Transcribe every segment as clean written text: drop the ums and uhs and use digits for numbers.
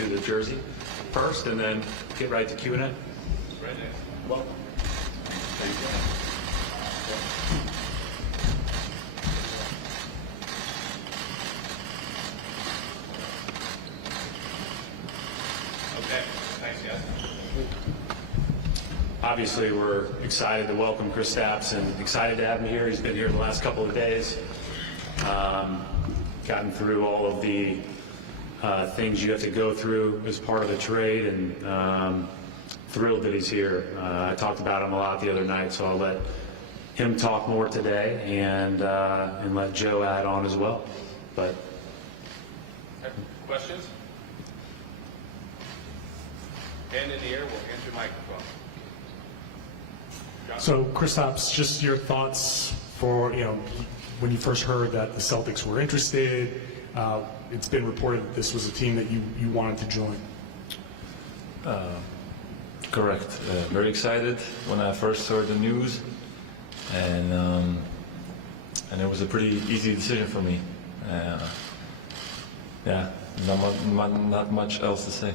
to the jersey first, and then get right to Q&A. Right there. Welcome. Thank you. Okay, thanks, guys. Obviously, we're excited to welcome Kristaps and excited to have him here. He's been here the last couple of days, gotten through all of the things you have to go through as part of the trade, and thrilled that he's here. I talked about him a lot the other night, so I'll let him talk more today, and let Joe add on as well. But Questions? Hand in the air, we'll hand you a microphone. John? So, Kristaps, just your thoughts for, when you first heard that the Celtics were interested. It's been reported that this was a team that you wanted to join. Correct. Very excited when I first heard the news, and it was a pretty easy decision for me. Yeah, not much else to say.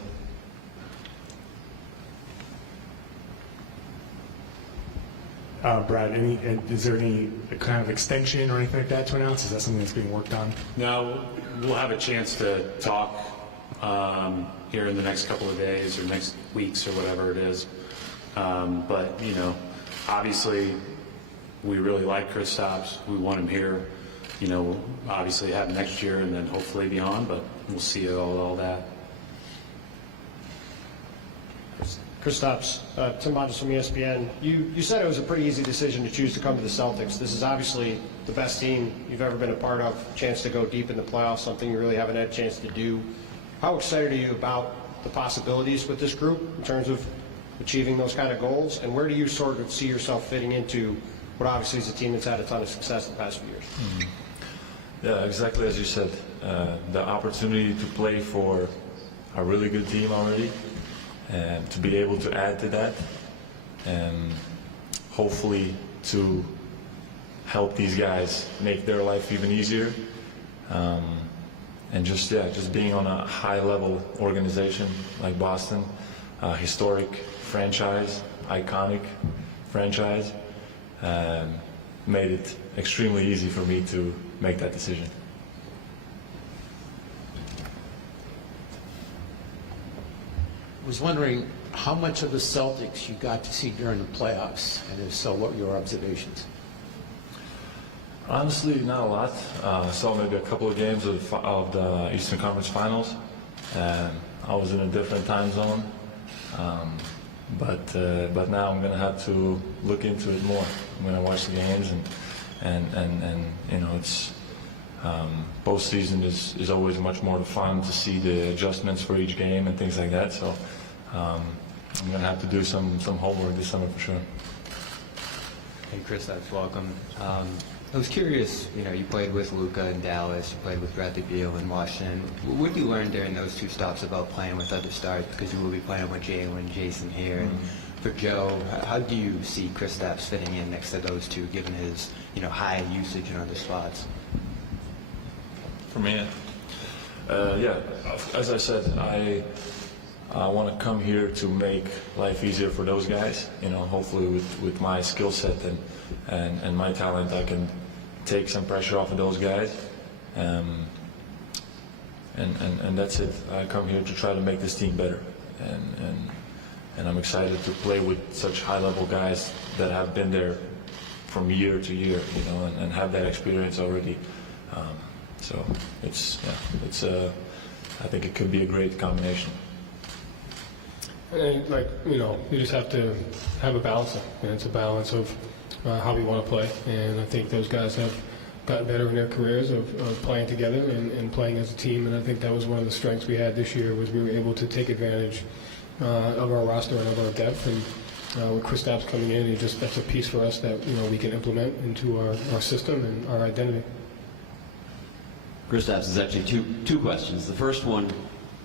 Brad, is there any kind of extension or anything like that to announce? Is that something that's being worked on? no, we'll have a chance to talk here in the next couple of days or next weeks or whatever it is. But, obviously we really like Kristaps. We want him here. We'll obviously have him next year and then hopefully beyond, but we'll see all that. Kristaps, Tim Bontis from ESPN. You said it was a pretty easy decision to choose to come to the Celtics. This is obviously the best team you've ever been a part of. Chance to go deep in the playoffs, something you really haven't had a chance to do. How excited are you about the possibilities with this group in terms of achieving those kind of goals? And where do you sort of see yourself fitting into what obviously is a team that's had a ton of success the past few years? Mm-hmm. Yeah, exactly as you said. The opportunity to play for a really good team already, and to be able to add to that, and hopefully to help these guys make their life even easier, and just being on a high-level organization like Boston, historic franchise, iconic franchise, made it extremely easy for me to make that decision. I was wondering how much of the Celtics you got to see during the playoffs, and if so, what were your observations? Honestly, not a lot. I saw maybe a couple of games of the Eastern Conference Finals. I was in a different time zone, but now I'm going to have to look into it more. I'm going to watch the games, and it's postseason is always much more fun to see the adjustments for each game and things like that. So I'm going to have to do some homework this summer for sure. Hey, Kristaps, welcome. I was curious, you played with Luka in Dallas, you played with Bradley Beal in Washington. What did you learn during those two stops about playing with other stars? Because you will be playing with Jalen, Jason here. And for Joe, how do you see Kristaps fitting in next to those two, given his high usage in other spots? For me, as I said, I want to come here to make life easier for those guys. Hopefully with my skill set and my talent, I can take some pressure off of those guys. And that's it. I come here to try to make this team better. And I'm excited to play with such high-level guys that have been there from year to year, and have that experience already. So I think it could be a great combination. And you just have to have a balance. And it's a balance of how we want to play. And I think those guys have gotten better in their careers of playing together and playing as a team. And I think that was one of the strengths we had this year, was we were able to take advantage of our roster and of our depth. And with Kristaps coming in, that's a piece for us that we can implement into our system and our identity. Kristaps, is actually two questions. The first one,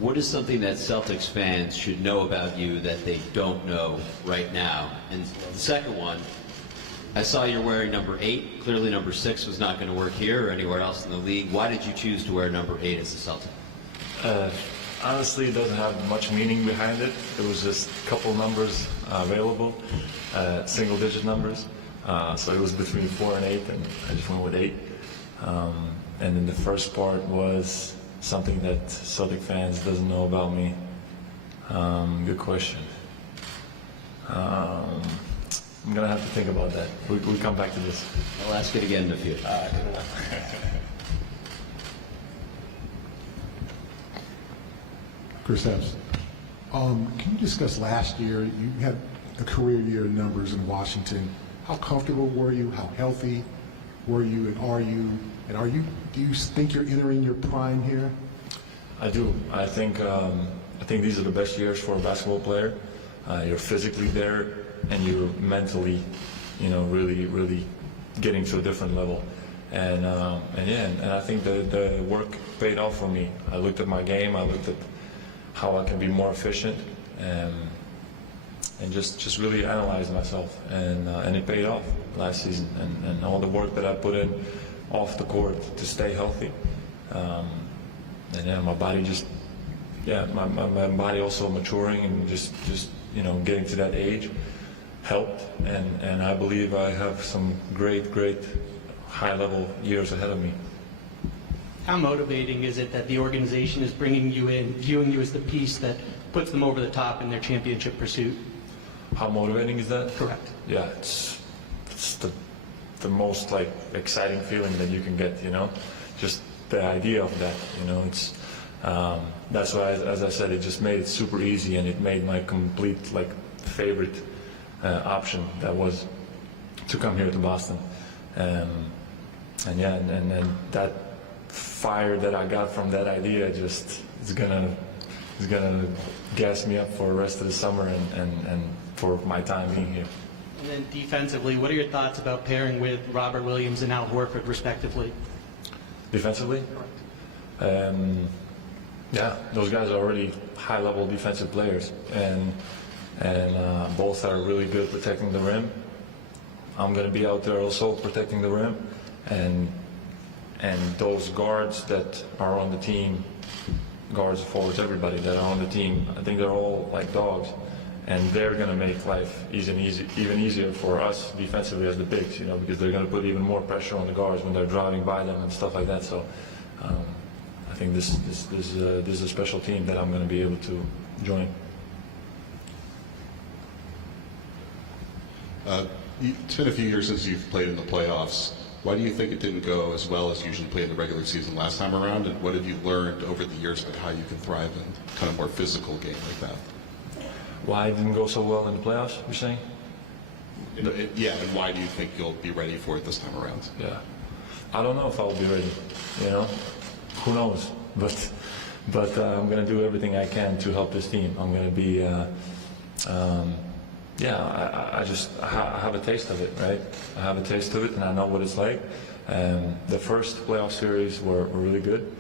what is something that Celtics fans should know about you that they don't know right now? And the second one, I saw you're wearing number 8. Clearly number 6 was not going to work here or anywhere else in the league. Why did you choose to wear number 8 as a Celtic? Honestly, it doesn't have much meaning behind it. It was just a couple numbers available, single-digit numbers. So it was between 4 and 8, and I just went with 8. And then the first part was something that Celtic fans doesn't know about me. Good question. I'm gonna have to think about that. We come back to this. I'll ask it again in a few. Kristaps, can you discuss last year? You had a career year in numbers in Washington. How comfortable were you? How healthy were you? And are you? And are you? Do you think you're entering your prime here? I do. I think these are the best years for a basketball player. You're physically there, and you're mentally, really getting to a different level. And I think the work paid off for me. I looked at my game. I looked at how I can be more efficient, and just really analyzed myself. And it paid off last season. And all the work that I put in off the court to stay healthy. My body my body also maturing and just getting to that age helped, and I believe I have some great high-level years ahead of me. How motivating is it that the organization is bringing you in, viewing you as the piece that puts them over the top in their championship pursuit? How motivating is that? Correct. Yeah, it's the most exciting feeling that you can get, just the idea of that, it's that's why, as I said, it just made it super easy, and it made my complete favorite option that was to come here to Boston. And that fire that I got from that idea just is gonna gas me up for the rest of the summer and for my time being here. And then defensively, what are your thoughts about pairing with Robert Williams and Al Horford, respectively? Defensively? Yeah, those guys are already high-level defensive players, and both are really good protecting the rim. I'm going to be out there also protecting the rim, and those guards that are on the team, guards, forwards, everybody that are on the team, I think they're all like dogs, and they're going to make life even easier for us defensively as the bigs, because they're going to put even more pressure on the guards when they're driving by them and stuff like that. So I think this is a special team that I'm going to be able to join. It's been a few years since you've played in the playoffs. Why do you think it didn't go as well as usually played in the regular season last time around? And what have you learned over the years about how you can thrive in kind of more physical game like that? Why it didn't go so well in the playoffs, you're saying? Yeah, and why do you think you'll be ready for it this time around? Yeah, I don't know if I'll be ready. Who knows? But I'm going to do everything I can to help this team. I'm going to be. I have a taste of it, right? I have a taste of it, and I know what it's like. The first playoff series were really good.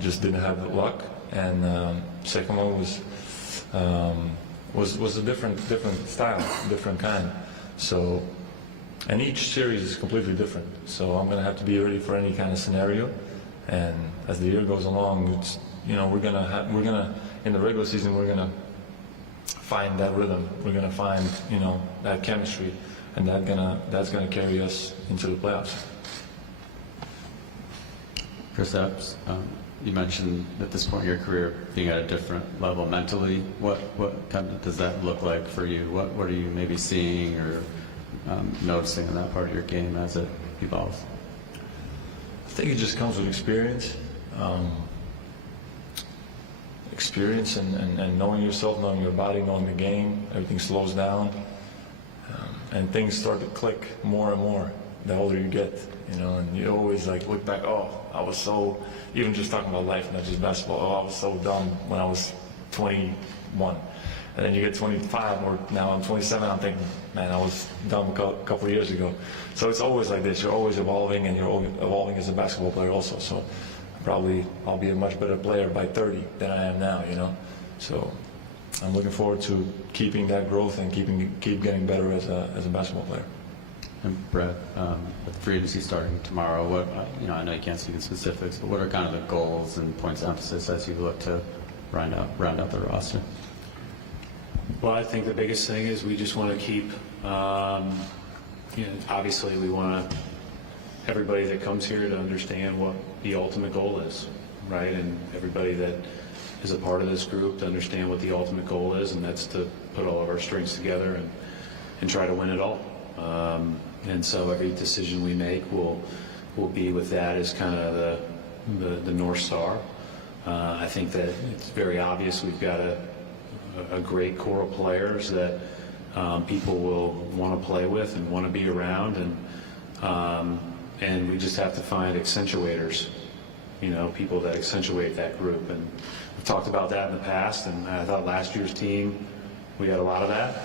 Just didn't have the luck, and second one was a different style, different kind. So, and each series is completely different. So I'm going to have to be ready for any kind of scenario. And as the year goes along, it's, we're gonna in the regular season we're gonna find that rhythm. We're gonna find that chemistry, and that's gonna carry us into the playoffs. Kristaps, you mentioned at this point in your career being at a different level mentally. What kind of does that look like for you? What are you maybe seeing or noticing in that part of your game as it evolves? I think it just comes with experience. Experience and knowing yourself, knowing your body, knowing the game. Everything slows down, and things start to click more and more the older you get. And you always look back. Oh, I was so, even just talking about life, not just basketball. Oh, I was so dumb when I was 21. And then you get 25, or now I'm 27, I'm thinking, man, I was dumb a couple of years ago. So it's always like this. You're always evolving, and you're evolving as a basketball player also. So probably I'll be a much better player by 30 than I am now, So I'm looking forward to keeping that growth and keep getting better as a basketball player. And Brett, with free agency starting tomorrow, what I know you can't speak in specifics, but what are kind of the goals and points of emphasis as you look to round out the roster? Well, I think the biggest thing is we just want to keep, obviously we want everybody that comes here to understand what the ultimate goal is, right? And everybody that is a part of this group to understand what the ultimate goal is, and that's to put all of our strengths together and try to win it all. And so every decision we make will be with that as kind of the North Star. I think that it's very obvious we've got a great core of players that people will want to play with and want to be around, and we just have to find accentuators, people that accentuate that group. And we've talked about that in the past, and I thought last year's team, we had a lot of that.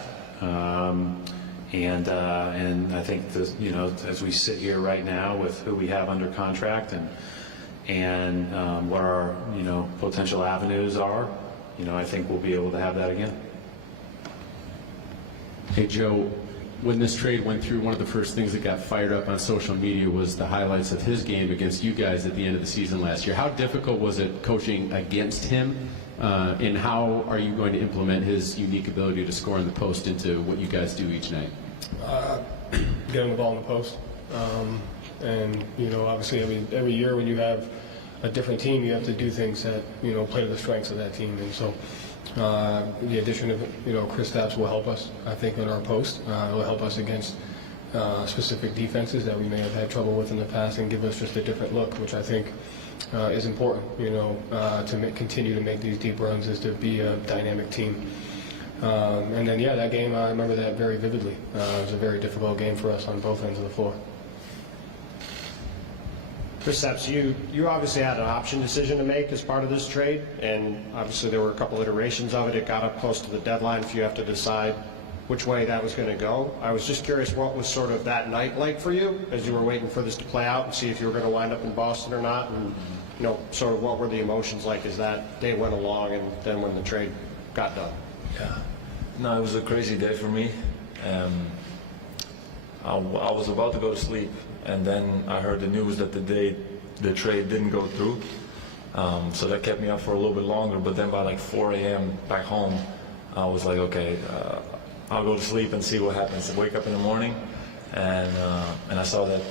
And I think as we sit here right now with who we have under contract and what our potential avenues are, I think we'll be able to have that again. Hey Joe, when this trade went through, one of the first things that got fired up on social media was the highlights of his game against you guys at the end of the season last year. How difficult was it coaching against him, and how are you going to implement his unique ability to score in the post into what you guys do each night? Getting the ball in the post. And, obviously every year when you have a different team, you have to do things that, play to the strengths of that team. And so the addition of, Kristaps will help us, I think, in our post. It will help us against specific defenses that we may have had trouble with in the past and give us just a different look, which I think is important, to continue to make these deep runs, is to be a dynamic team. And then, that game, I remember that very vividly. It was a very difficult game for us on both ends of the floor. Kristaps, you obviously had an option decision to make as part of this trade, and obviously there were a couple iterations of it. It got up close to the deadline for you have to decide which way that was going to go. I was just curious what was sort of that night like for you as you were waiting for this to play out and see if you were going to wind up in Boston or not, and sort of what were the emotions like as that day went along and then when the trade got done? Yeah. No, it was a crazy day for me. I was about to go to sleep, and then I heard the news that the trade didn't go through. So that kept me up for a little bit longer, but then by like 4 a.m. back home, I was like, okay, I'll go to sleep and see what happens. I wake up in the morning, and I saw that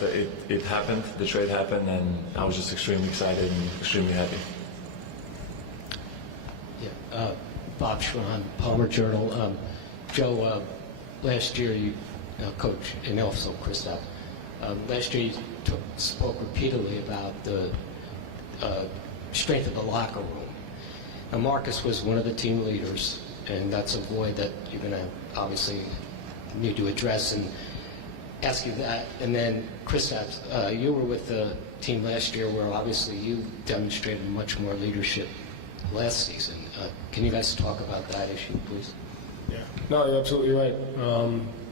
it happened, the trade happened, and I was just extremely excited and extremely happy. Yeah, Bob Schwan, Palmer Journal. Joe, last year you coach, and also Kristaps. Last year you spoke repeatedly about the strength of the locker room. Now Marcus was one of the team leaders, and that's a void that you're going to obviously need to address and ask you that. And then Kristaps, you were with the team last year where obviously you demonstrated much more leadership last season. Can you guys talk about that issue, please? Yeah. No, you're absolutely right.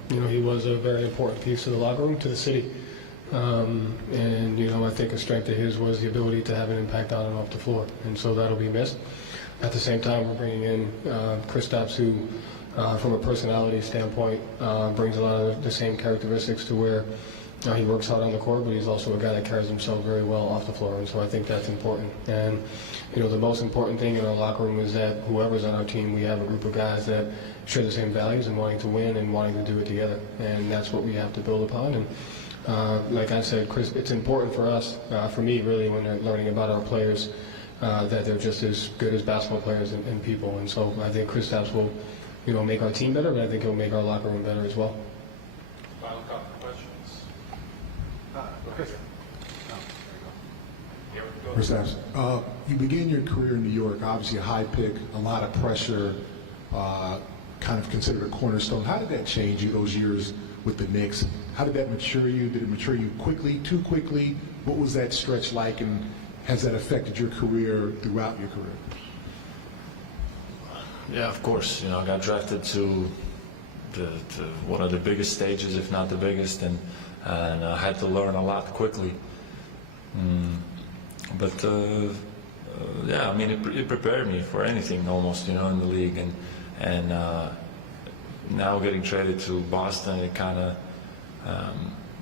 He was a very important piece of the locker room to the city. And I think a strength of his was the ability to have an impact on and off the floor. And so that'll be missed. At the same time, we're bringing in Kristaps, who, from a personality standpoint, brings a lot of the same characteristics to where he works hard on the court, but he's also a guy that carries himself very well off the floor. And so I think that's important. And, the most important thing in our locker room is that whoever's on our team, we have a group of guys that share the same values and wanting to win and wanting to do it together. And that's what we have to build upon. And like I said, Chris, it's important for us, for me really, when they're learning about our players, that they're just as good as basketball players and people. And so I think Kristaps will, make our team better, but I think he'll make our locker room better as well. Final couple of questions. Chris. Kristaps, you began your career in New York, obviously a high pick, a lot of pressure, kind of considered a cornerstone. How did that change you those years with the Knicks? How did that mature you? Did it mature you quickly, too quickly? What was that stretch like, and has that affected your career throughout your career? Yeah, of course. I got drafted to one of the biggest stages, if not the biggest, and I had to learn a lot quickly. But yeah, I mean, it prepared me for anything almost, in the league, and now getting traded to Boston, it kind of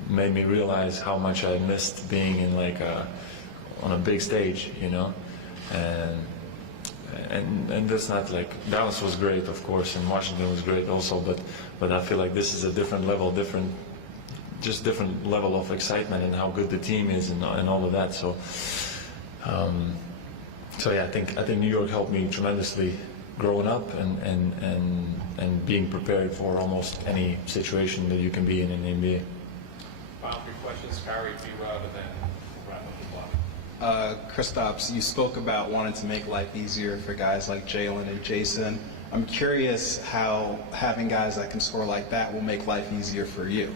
made me realize how much I missed being in on a big stage, and and that's not like Dallas was great, of course, and Washington was great also, but I feel like this is a different level, different level of excitement and how good the team is and all of that. So yeah, I think New York helped me tremendously growing up and being prepared for almost any situation that you can be in the NBA. Final three questions, Kyrie, if you but then wrap up the block. Kristaps, you spoke about wanting to make life easier for guys like Jalen and Jason. I'm curious how having guys that can score like that will make life easier for you.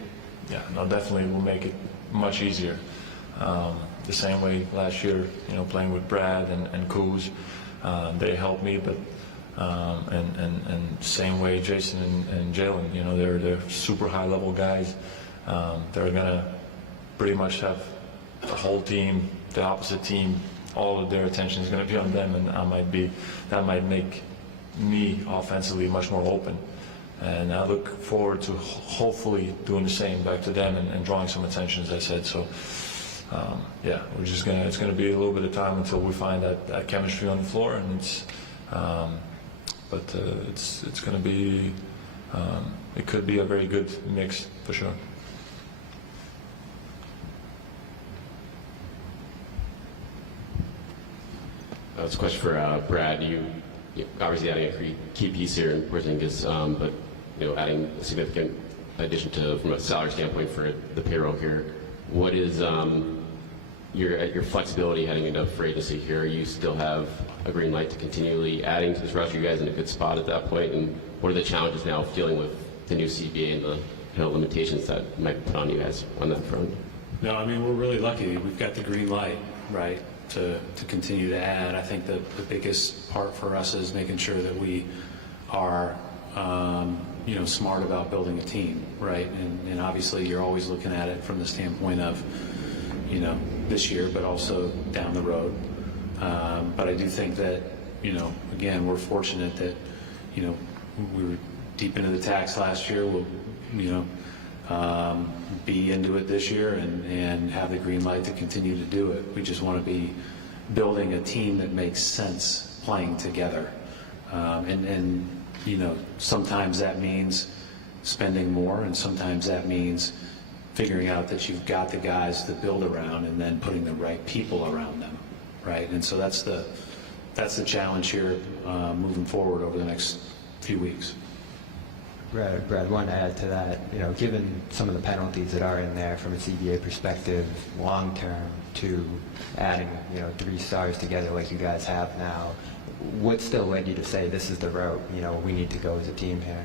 Yeah, no, definitely will make it much easier. The same way last year, playing with Brad and Kuz, they helped me, but and same way Jason and Jalen, they're super high level guys. They're gonna pretty much have the whole team, the opposite team, all of their attention is gonna be on them, and that might make me offensively much more open. And I look forward to hopefully doing the same back to them and drawing some attention, as I said. So, yeah, it's gonna be a little bit of time until we find that chemistry on the floor, and it's gonna be, it could be a very good mix for sure. That's a question for Brad. You obviously adding a key piece here in Porziņģis, but adding a significant addition from a salary standpoint for the payroll here. What is your flexibility heading into free agency here? You still have a green light to continually adding to this roster. You guys in a good spot at that point, and what are the challenges now of dealing with the new CBA and the limitations that might put on you guys on that front? No, I mean, we're really lucky. We've got the green light, right, to continue to add. I think the biggest part for us is making sure that we are, smart about building a team, right? And obviously, you're always looking at it from the standpoint of, this year, but also down the road. But I do think that, again, we're fortunate that, we were deep into the tax last year. We'll, be into it this year and have the green light to continue to do it. We just want to be building a team that makes sense playing together. Sometimes that means spending more, and sometimes that means figuring out that you've got the guys to build around and then putting the right people around them, right? And so that's the challenge here moving forward over the next few weeks. Brad, one to add to that, given some of the penalties that are in there from a CBA perspective, long term, to adding, 3 stars together like you guys have now, what still led you to say this is the route, we need to go as a team here?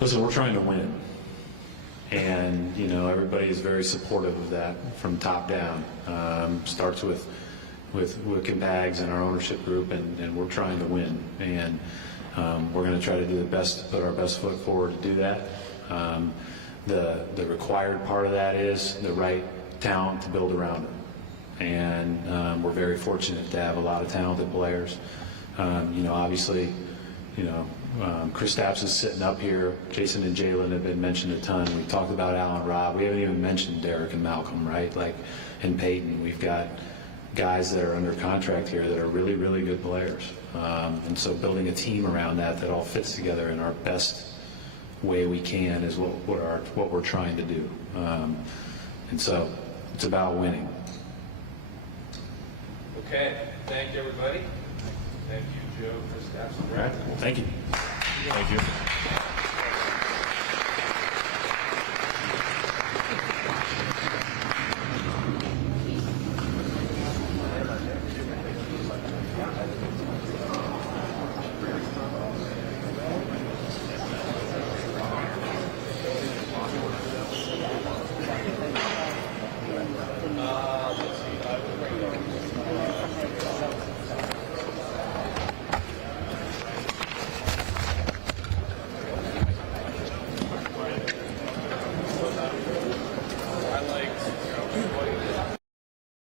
Listen, we're trying to win. And, everybody is very supportive of that from top down. Starts with Wick and Bags and our ownership group, and we're trying to win. And we're going to try to do the best, to put our best foot forward to do that. The required part of that is the right talent to build around them. And we're very fortunate to have a lot of talented players. Obviously, Kristaps is sitting up here. Jason and Jalen have been mentioned a ton. We talked about Al and Rob. We haven't even mentioned Derek and Malcolm, right? And Peyton. We've got guys that are under contract here that are really, really good players. And so building a team around that all fits together in our best way we can is what we're trying to do. And so it's about winning. Okay, thank you, everybody. Thank you, Joe, Kristaps, and Brad. Thank you. Thank you.